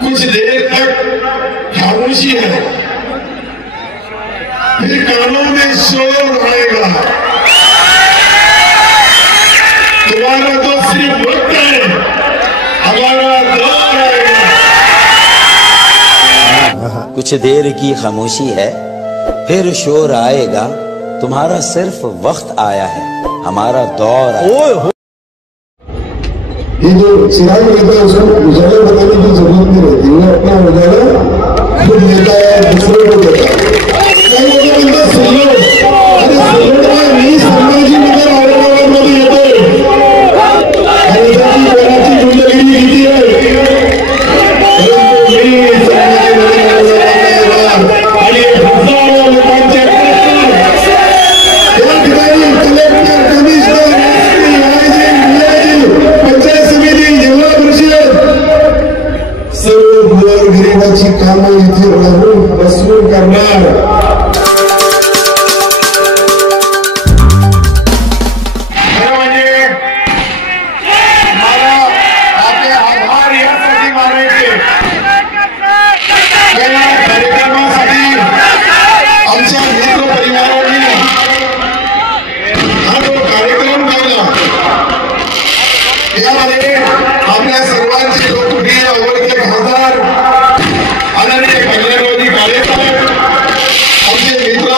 कुछ देर तक खामोशी है, फिर कानों में शोर आएगा। तुम्हारा तो सिर्फ वक्त है, हमारा दौर आएगा। कुछ देर की खामोशी है, फिर शोर आएगा। तुम्हारा सिर्फ वक्त आया है, हमारा दौर आएगा। ये जो चिराग रहता है उसको उजाला बताने की जरूरत नहीं रहती, वो अपना उजाला खुद लेता है, दूसरों को देता है। बंदा सुन लो, अरे सुन लो नहीं संभाजी नगर औरंगाबाद मध्ये येतोय, कोणाची गुंडगिरी किती आहे, परंतु मी संभाजीनगर आणि हजारो लोकांच्या या ठिकाणी कलेक्टर, कमिशनर, पंचायत समिती, जिल्हा परिषद सर्व गोरगरिबाची कामं इथे राहून बसून करणार। आपल्या सर्वांचे लोकप्रिय आवडते खासदार आदरणीय कल्याणरावजी काळे साहेब, आमचे मित्र,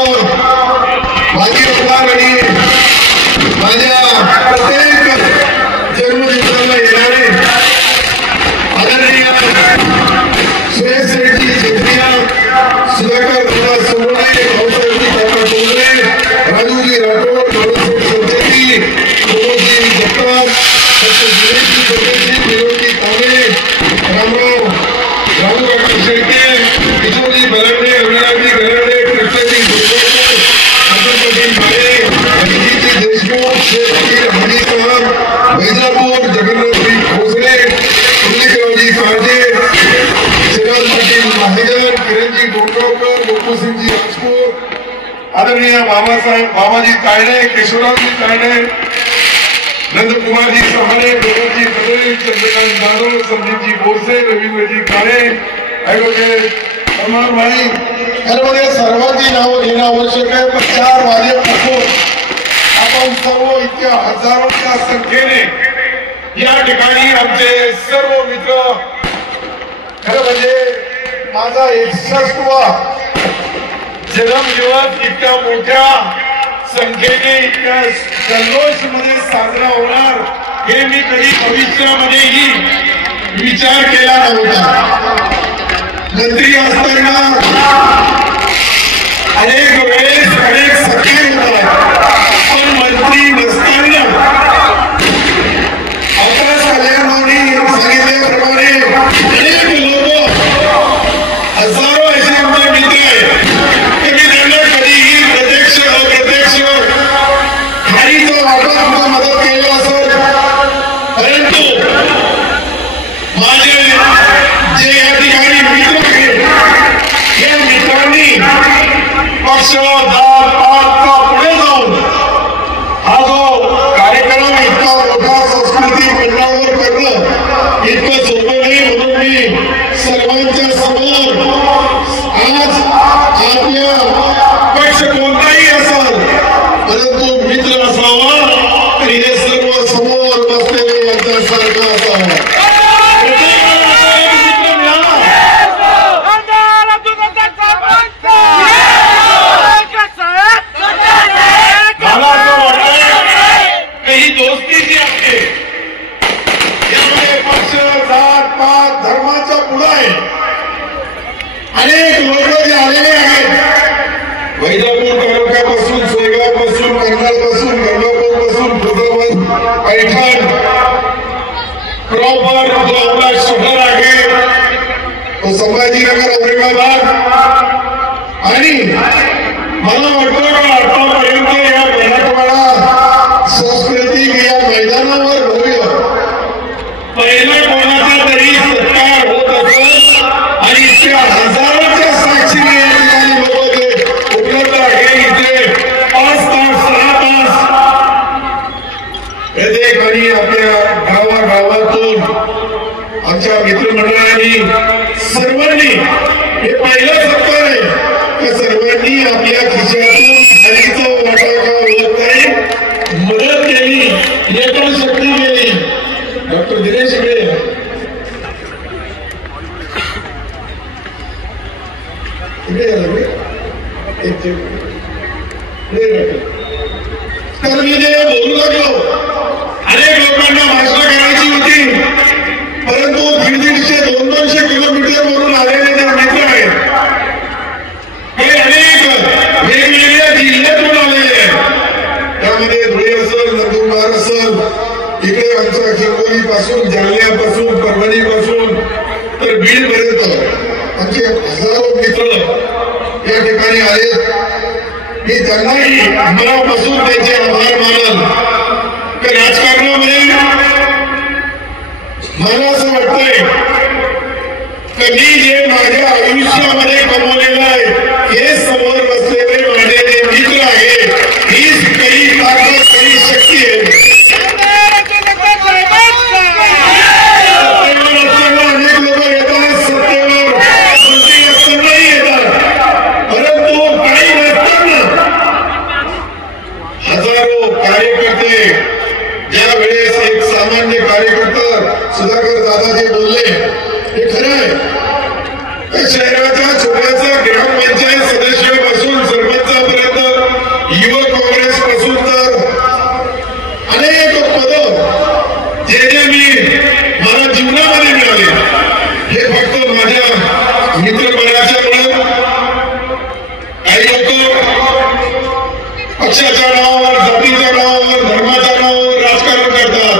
माजी आमदार आणि माझ्या प्रत्येक जन्मदिवसाला येणारे आदरणीय सुरेश शेट्टी छत्रिया, सुधाकर दादा सोवणे, भाऊसाहेबजी काका डोंगरे, राजूजी राठोड, भाऊसाहेब संतेजी, मनोजी जगताप, विरोधी कांबळे, रामराव, राहू काका शेळके, किशोरजी बरंडे, अविनाशजी गरडे, कृष्णजी दुर्गोडकर, अब्दुल मारे, अभिजीतजी देशमुख, शेख अकीर हाजी साहब, वैजापूर, जगन्नाथजी खोसले, सुनीलरावजी काळजे, सिराज पाटील महाजन, किरणजी गोंडगावकर, गोकुळसिंगजी राजपूत, आदरणीय मामाजी तायडे, केशवरावजी तायडे, नंदकुमारजी सहारे, देवजी कदळे, चंद्रकांत जाधव, संदीपजी बोरसे, रवींद्रजी काळे, ॲडव्होकेट अमर भाई, यामध्ये सर्वांची नावं घेणं आवश्यक आहे। पण 4 वाजेपासून आपण सर्व इतक्या हजारोच्या संख्येने या ठिकाणी आमचे सर्व मित्र, खरं म्हणजे माझा 61वा जन्मदिवस इतक्या मोठ्या संख्येने इतक्या जल्लोष मध्ये साजरा होणार हे मी कधी भविष्यामध्येही विचार केला नव्हता। मंत्री असताना अनेक वेळेस अनेक सख्या होतात, पण मंत्री नसताना आता कल्याणरावनी सांगितल्याप्रमाणे अनेक लोक, हजारो असे आमचे मित्र आहेत की मी त्यांना कधीही प्रत्यक्ष अप्रत्यक्ष खालीचा वापर मदत केला असेल, परंतु माझे जे या ठिकाणी मित्र आहेत या मित्रांनी पक्ष जात पातचा पुढे जाऊन हा जो कार्यक्रम इतका मोठा संस्कृती मंडळावर करणं इतकं सोपं नाही, म्हणून मी सर्वांच्या समोर आज आपल्या पक्ष कोणताही असेल परंतु मित्र असावा आणि हे सर्व समोर बसलेले यांच्यासारखं असावं। ही दोस्ती जी असते यामध्ये पक्ष, जात पात, धर्माच्या पुढे आहे। अनेक लोक जे आलेले आहेत वैजापूर तालुक्यापासून, सोयगावपासून, कर्नालपासून, गंगापूरपासून, खुर्दाबाद, पैठण, प्रॉपर जो आपला शहर आहे तो संभाजीनगर, औरंगाबाद आणि मला वाटतं का आतापर्यंत या मराठवाडा सांस्कृतिक या मैदानावर होईल पहिला कोणाचा तरी सत्कार होत असेल आणि त्या हजारोच्या साक्षीने या ठिकाणी लोक उपलब्ध आहे। इथे 5 तास 6 तास प्रत्येकाने आपल्या गावागावातून आमच्या मित्रमंडळांनी तर मी जे बोलू लागलो, अनेक लोकांना भाषण करायची होती, परंतु 150-200 किलोमीटर वरून आलेले जे मित्र आहेत हे अनेक वेगवेगळ्या जिल्ह्यातून आलेले आहेत. त्यामध्ये धुळे असेल, नंदुरबार असेल, इकडे आमच्या हिंगोली पासून, जालन्यापासून, परभणी पासून तर बीड पर्यंत आमचे हजारो मित्र या ठिकाणी आले. मी त्यांनाही मनापासून त्यांचे आभार मानल. राजकारणामध्ये मला असं वाटतंय की मी जे माझ्या आयुष्यामध्ये कमवलेलं आहे हे समोर बसलेले माझे जे मित्र आहे, हीच काही ताकद, काही शक्ती आहे. अनेक लोक येतात सत्तेवर, मंत्री असतानाही येतात, परंतु काही नसताना हजारो कार्यकर्ते, ज्या वेळेस एक सामान्य कार्यकर्ता सुधाकर दादा जे बोलले हे खरं आहे. शहराच्या छोट्याच्या ग्रामपंचायत सदस्यापासून सरपंचापर्यंत, युवक काँग्रेस पासून तर अनेक पद जे मी मला जीवनामध्ये मिळाले हे फक्त माझ्या मित्रपणाच्यामुळे. काही लोक पक्षाच्या नावावर, जातीच्या नावावर, धर्माच्या नावावर राजकारण करतात.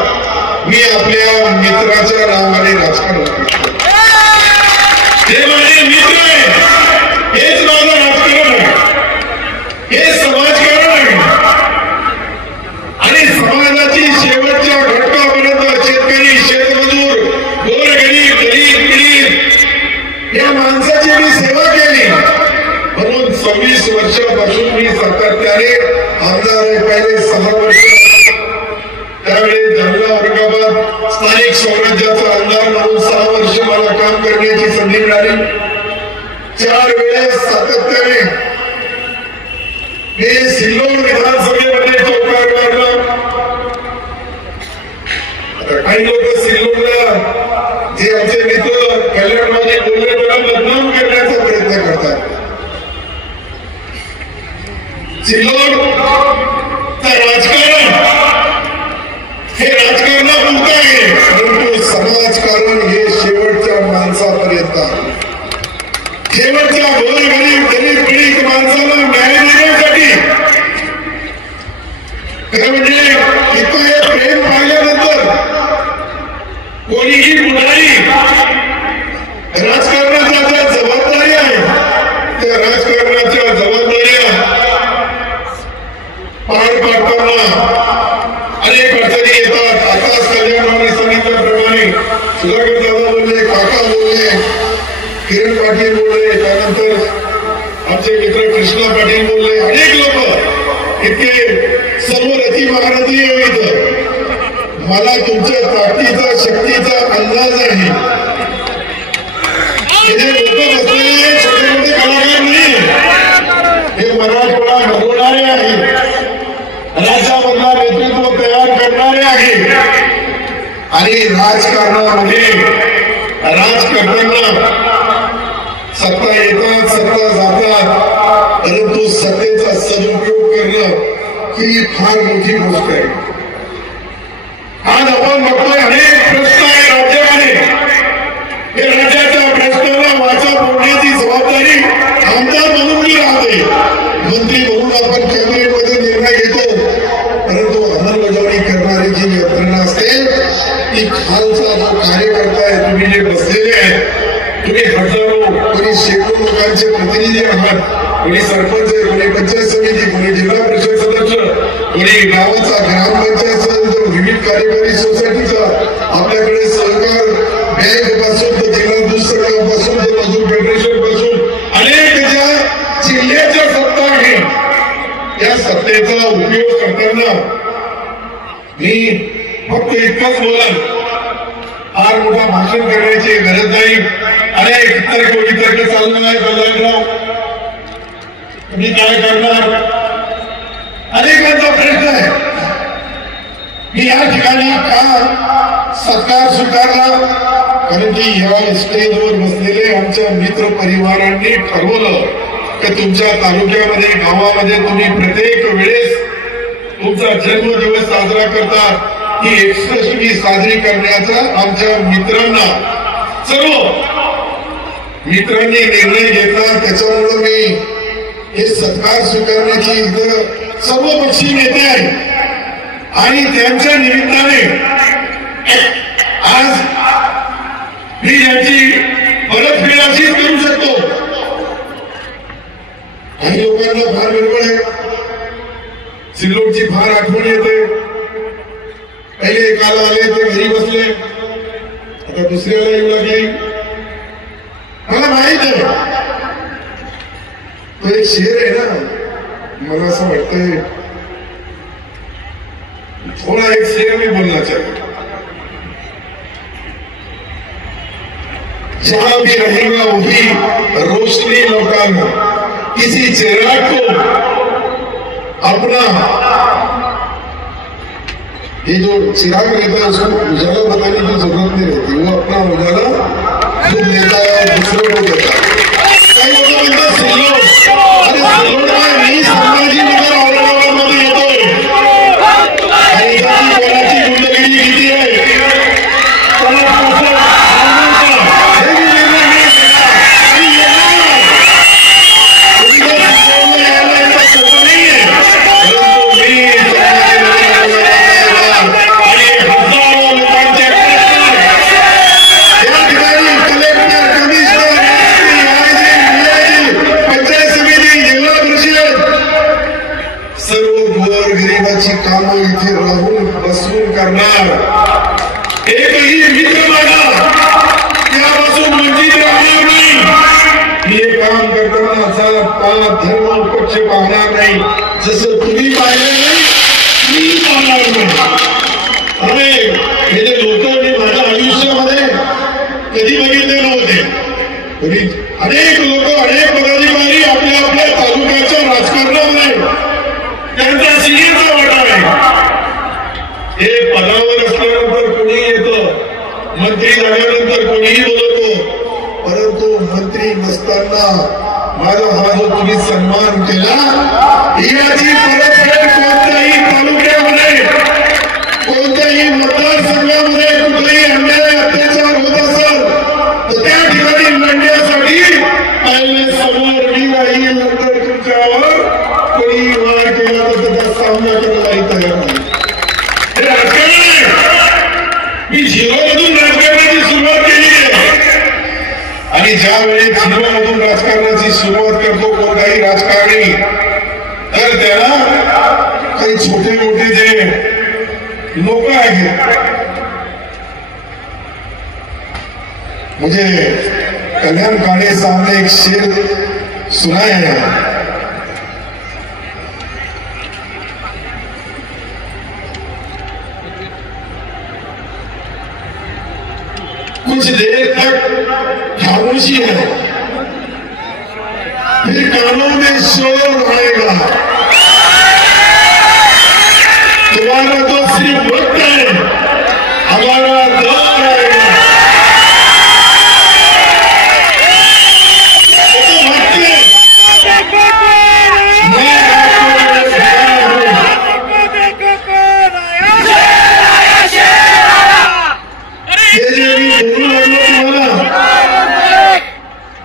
मी आपल्या मित्राच्या नावाने राजकारण करतो. हे माझे मित्र आहे, हेच माझं राजकारण आहे, हे समाजकारण आहे. आणि समाजाची शेवटच्या घटकापर्यंत शेतकरी, शेतमजूर, गोरगरीब, गरीब, पीडित या माणसाची मी सेवा केली. म्हणून 26 वर्षापासून मी सातत्याने आमदार आहे. पहिले 6 वर्ष त्यावेळी जालना औरंगाबाद स्थानिक स्वराज्याचा आमदार म्हणून 6 वर्ष मला काम करण्याची संधी मिळाली. 4 वेळेस सातत्याने मी सिल्लोड विधानसभेमध्ये चौकार मारला. आता काही लोक सिल्लोडला जे आमचे मित्र कल्याणवादी बोलले त्याला बदनाम करण्याचा प्रयत्न करतात. सिल्लोडचं राजकारण हे राजकारणापुरतं आहे, परंतु समाजकारण हे शेवटच्या माणसापर्यंत, शेवटच्या गोरगरीब, गरीब, पीडित माणसाला न्याय देण्यासाठी. खरं म्हणजे इतकं हे प्रेम पाहिल्यानंतर कोणीही पुढारी राजकारणाच्या ज्या जबाबदारी आहे त्या राजकारणाच्या जबाबदाऱ्या पार पाडताना अनेक अडचणी येतात. आताच कल्याणवाने सांगितल्याप्रमाणे सुधाकर दादा बोलले, काका बोलले, किरण पाटील बोलले, त्यानंतर आमचे मित्र कृष्णा पाटील बोलले, अनेक लोक इतके सर्व रथी महारथी आहेत. मला तुमच्या ताकदीचा, शक्तीचा अंदाज आहे. हे लोक बसलेले छोटे मोठे कलाकार नाही, हे मराठवाडा घडवणारे आहेत, राज्यामधला नेतृत्व तयार करणारे आहेत. आणि राजकारणामध्ये राज करताना सत्ता येतात, सत्ता जातात, परंतु सत्तेचा सदुपयोग करणं ही फार मोठी गोष्ट आहे. आज आपण बघतोय अनेक प्रश्न आहे राज्यामध्ये. हे राज्याच्या प्रश्नाला वाचा फोडण्याची जबाबदारी आमदार म्हणून मी राहते, मंत्री म्हणून आपण कॅबिनेटमध्ये निर्णय घेतो, परंतु अंमलबजावणी करणारी जी यंत्रणा असते ती खालचा जो कार्यकर्ता आहे, तुम्ही जे बसलेले आहे, तुम्ही हजारो, कोणी शेकडो लोकांचे प्रतिनिधी आहात. कोणी सरपंच आहे, कोणी पंचायत समिती, कोणी जिल्हा परिषद सदस्य, कोणी गावाचा ग्रामपंचायत सदस्य, विविध कार्यकारी सोसायटीचा, आपल्याकडे सहकार बँक पासून तर जिल्हा दूध संघापासून ते मजूर फेडरेशन पासून अनेक ज्या जिल्ह्याच्या सत्ता आहे त्या सत्तेचा उपयोग करताना मी फक्त इतकंच बोलाल, फार मोठा भाषण करण्याची गरज नाही. अनेक तर्क वितर्क चालणार आहे. बदलराव तुम्ही काय करणार, अनेकांचा प्रश्न आहे. मी या ठिकाणी का सरकार स्वीकारला, कारण की या स्टेजवर बसलेले आमच्या मित्र परिवारांनी ठरवलं की तुमच्या तालुक्यामध्ये गावामध्ये तुम्ही प्रत्येक वेळेस तुमचा जन्मदिवस साजरा करता, ही 61वी साजरी करण्याचा आमच्या मित्रांना सर्व मित्रांनी निर्णय घेतला. त्याच्यामुळे मी हे सत्कार स्वीकारण्याची सर्व पक्षी नेते आहेत आणि त्यांच्या निमित्ताने आज मी याची परतफेड अशीच करू शकतो. काही लोकांना फार गडबड आहे, सिल्लोडची फार आठवण येते. पहिले एकाला आले ते घरी बसले, आता दुसऱ्याला येऊ लागली. मला माहित आहे तो एक शेर आहे ना, मला असं वाटतंय थोड़ा एक शेर मी बोलना चाहिए. जहां भी रहेगा वही रोशनी लौटाना, किसी चिराग को अपना, ये जो चिराग रहता है उसको उजाला बताने की जरूरत नहीं रहती, वो अपना उजाला खुद लेता है, दूसरों को देता है. काही लोक म्हणतात सिल्लोड, अरे सिल्लोड काय, मी संभाजीनगर औरंगाबाद मध्ये येतोय आणि कोणाची गुंडगिरी किती आहे, कामं इथे राहून बसून करणार एकही मित्र माझा त्यापासून वंचित राहणार नाही. मी हे काम करताना जात पात धर्म पक्ष पाहणार नाही, जसं तुम्ही पाहिलं नाही मी पाहणार नाही. अरे हे जे लोक मी माझ्या आयुष्यामध्ये कधी बघितले नव्हते. अनेक लोक अनेक पदाधिकारी आपल्या आपल्या तालुक्याच्या राजकारणामध्ये त्यांचा सिंहाचा वाटा आहे. हे पदावर असल्यानंतर कोणी येतं, मंत्री झाल्यानंतर कोणीही बोलतो, परंतु मंत्री नसताना माझा हा जो तुम्ही सन्मान केला याची परतफेड कोणत्याही तालुक्यामध्ये कोणत्याही मतदारसंघामध्ये कुठलाही अन्याय अत्याचार होत असेल तर त्या ठिकाणी लढण्यासाठी पहिले समोर मी राहील, नंतर तुमच्यावर कोणी वार केला तर त्याचा सामना करायलाही तयार नाही. हे राजकारण आहे. मी झिरोमधून राजकारणाची सुरुवात केली आहे आणि ज्या वेळी झिरोमधून राजकारणाची सुरुवात करतो कोणताही राजकारणी तर त्याला काही छोटे मोठे जे लोक आहेत, मुझे कल्याण काळे साहब ने एक शेर सुनाया है. कुछ देर तक खामोशी है, फिर कानों में शोर आएगा. तुम्हारा तो सिर्फ वक्त है, हमारा दौर आएगा.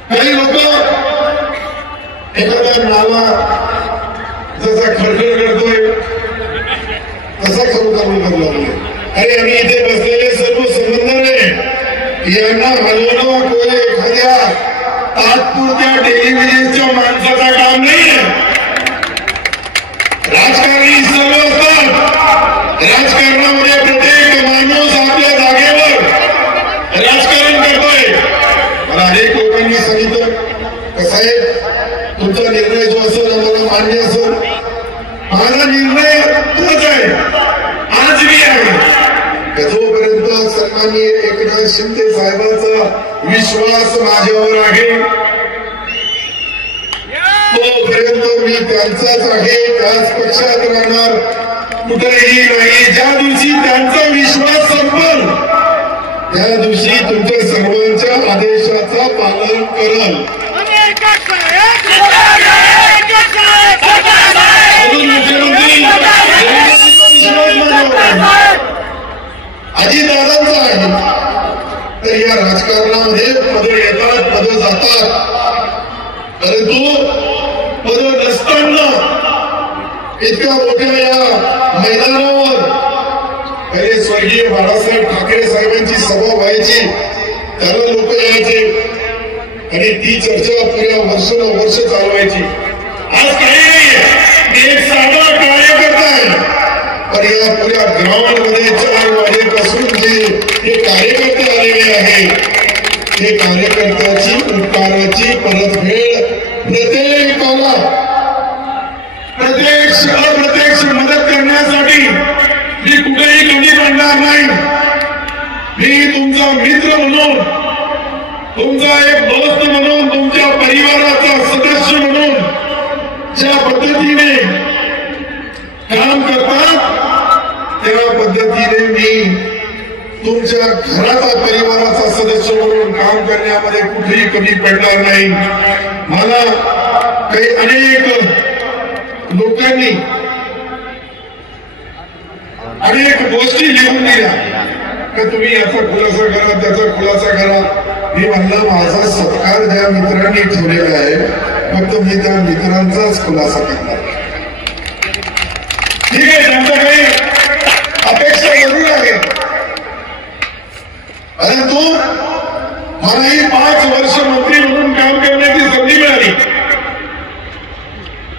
काही लोक एखादा नाला जसा खडखड करतोय तसा खरोखर करू लागले. अरे आम्ही इथे बसलेले सर्व संबंध यांना हलवणं कोणी एखाद्या तात्पुरत्या टेलिव्हिजनच्या माणसाचा काम नाहीये. राजकारणी सर्व असतात. राजकारणामध्ये प्रत्येक माणूस आपल्या जागेवर राजकारण करतोय. मला अनेक लोकांनी सांगितलं कसं आहे तुमचा निर्णय जो असेल आम्हाला मान्य असेल. माझा निर्णय तोच आहे, आज मी आहे. जोपर्यंत सन्माननीय एकनाथ शिंदे साहेबांचा विश्वास माझ्यावर आहे तोपर्यंत मी त्यांचाच आहे, त्याच पक्षात राहणार, कुठेही नाही. ज्या दिवशी त्यांचा विश्वास संपल त्या दिवशी तुमच्या सर्वांच्या आदेशाचं पालन कराल. अजून मुख्यमंत्री अजितदादांचा आहे. तर या राजकारणामध्ये पद येतात, पद जातात, परंतु पद नसताना इतक्या मोठ्या या मैदानावर पहिले स्वर्गीय बाळासाहेब ठाकरे साहेबांची सभा व्हायची, त्याला लोक यायचे आणि ती चर्चा पुऱ्या वर्षानुवर्ष चालवायची. आज काही नाही, मी एक साधा कार्यकर्ता आहे, पण या पुऱ्या ग्राउंडमध्ये 4 वाजेपासून जे कार्यकर्ते आलेले आहेत, ते कार्यकर्त्याची उपकाराची परतफेड प्रत्येकाला प्रत्यक्ष मदत करण्यासाठी मी कुठेही कमी पडणार नाही. मी तुमचा मित्र म्हणून, तुमचा एक दोस्त म्हणून, तुमच्या परिवाराचा सदस्य म्हणून ज्या पद्धतीने काम करतात त्या पद्धतीने मी तुमच्या घराचा परिवाराचा सदस्य म्हणून काम करण्यामध्ये कुठेही कमी पडणार नाही. मला काही अनेक लोकांनी अनेक गोष्टी लिहून दिल्या की तुम्ही याचा खुलासा करा, त्याचा खुलासा करा. मी म्हणलं माझा सत्कार ज्या मित्रांनी ठेवलेला आहे फक्त मी त्या मित्रांचाच खुलासा करणार. ठीक आहे, त्यांच्या काही अपेक्षा जरूर आहे, परंतु मलाही 5 वर्ष मंत्री म्हणून काम करण्याची संधी मिळाली.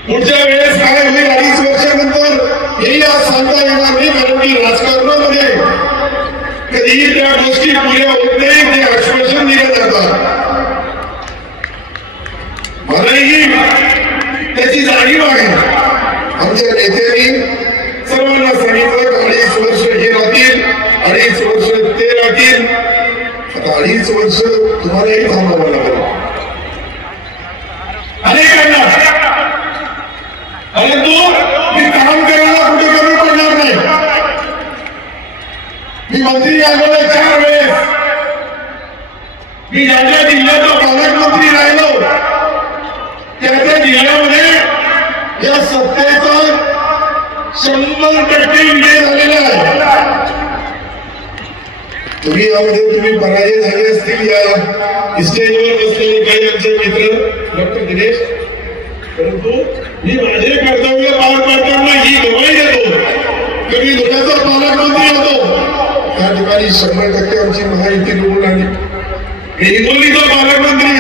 पुढच्या वेळेस काय होईल 2.5 वर्षानंतर हेही आज सांगता येणार नाही, कारण की राजकारणामध्ये कधीही त्या गोष्टी पुऱ्या होत नाही, ते आश्वासन दिलं जातात. मलाही त्याची जाणीव आहे. आमच्या नेत्यांनी सर्वांना सांगितलं 2.5 वर्ष हे राहतील, 2.5 वर्ष ते राहतील. आता 2.5 वर्ष तुम्हालाही थांबावं लागेल अनेकांना, परंतु मी काम करायला कुठे कमी पडणार नाही. मी मंत्री आलेलो 4 वेळेस, मी ज्या ज्या जिल्ह्याचा पालकमंत्री राहिलो त्या त्या जिल्ह्यामध्ये या सत्तेचा 100% विजय झालेला आहे. तुम्ही यामध्ये पराजय झाले असतील. या स्टेजवर बसलेले काही आमचे मित्र डॉक्टर दिनेश, परंतु मी माझे कर्तव्य पार पाडताना ही गवाही देतो की मी धुळ्याचा पालकमंत्री होतो, त्या ठिकाणी 100% आमची महायुती निवडून आली. मी हिंगोलीचा पालकमंत्री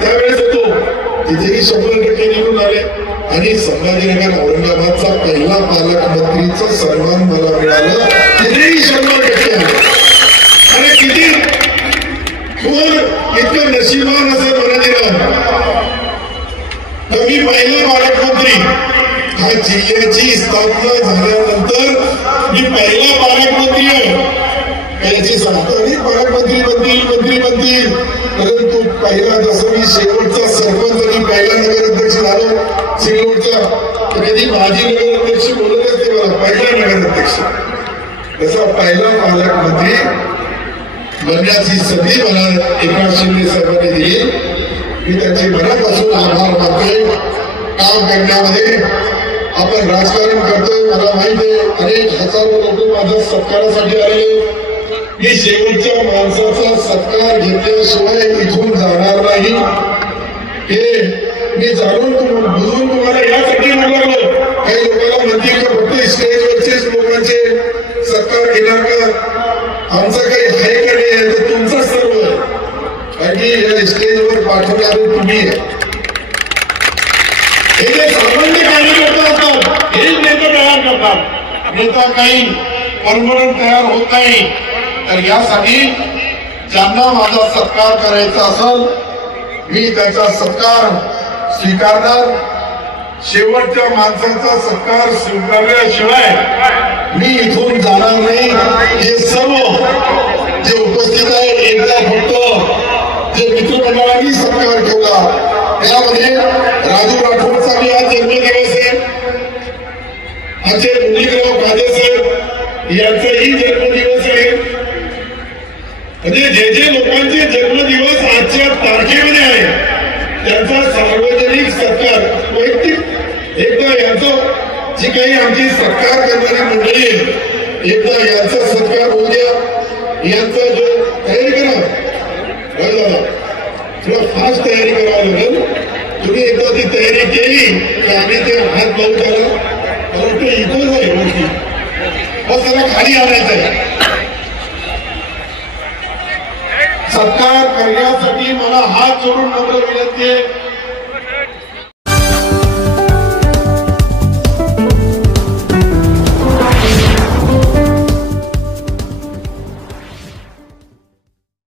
त्यावेळेस होतो, तिथेही 100% निवडून आले. आणि संभाजीनगर औरंगाबादचा पहिला पालकमंत्रीचा सन्मान मला मिळालं, तिथेही 100% आले. आणि किती कोण इतकं नशिबान असं मला दिलं. मी पहिला पालकमंत्री, हा जिल्ह्याची स्थापना झाल्यानंतर मी पहिला पालकमंत्री आहे. याची सांगतो आणि पालकमंत्री मंत्री बनतील, परंतु पहिला जसं मी शेवटचा सरपंच आणि पहिला नगराध्यक्ष झालो सिल्लोडचा, कधी माजी नगराध्यक्ष बोलत असते मला, पहिला नगराध्यक्ष, तसा पहिला पालकमंत्री बनण्याची संधी मला एकनाथ शिंदे साहेबांनी दिली. मी त्यांचे मनापासून आभार मानतोय. काम करण्यामध्ये आपण राजकारण करतोय, मला माहिती आहे अनेक हजारो लोक माझ्या सत्कारासाठी आलेले. मी शेवटच्या माणसाचा सत्कार घेतल्याशिवाय इथून जाणार नाही. हे मी जाणून बुजून तुम्हाला यासाठी म्हणालो. काही लोकांना म्हणतील का फक्त स्टेजवरचेच लोकांचे सत्कार घेणार का, आमचं काही आहे का नाही, तर तुमचं सर्व आणि या स्टेजवर पाठवणारे तुम्ही हे जे सामान्य कार्यकर्ता असतात हेच नेते तयार करतात. नेता काही परमनंट तयार होत नाही. तर यासाठी ज्यांना माझा सत्कार करायचा असेल मी त्याचा सत्कार स्वीकारणार. शेवटच्या माणसाचा सत्कार स्वीकारल्याशिवाय मी इथून जाणार नाही. हे सर्व जे उपस्थित आहे एकदा फक्त जे मित्रमंडळांनी सत्कार ठेवला त्यामध्ये राजू राठोडचा मी आज जन्मदिवस आहे. आमचे मुंडलिकराव काजे साहेब यांचाही जन्मदिवस आहे. म्हणजे जे जे लोकांचे जन्मदिवस आजच्या तारखेमध्ये आहे त्यांचा सार्वजनिक सत्कार वैयक्तिक एकदा यांचं जी काही आमची सत्कार करणारी मंडळी आहे एकदा यांचा सत्कार होऊ द्या. यांचा जो तयारी करा दादा तुला फास्ट तयारी करावी लागेल. तुम्ही एकदा ती तयारी केली की आम्ही ते हात लावू करा कारण ते इथंच आहे गोष्टी बस त्याला खाली आणायचं आहे. सत्कार करण्यासाठी मला हात जोडून नम्र विनंती आहे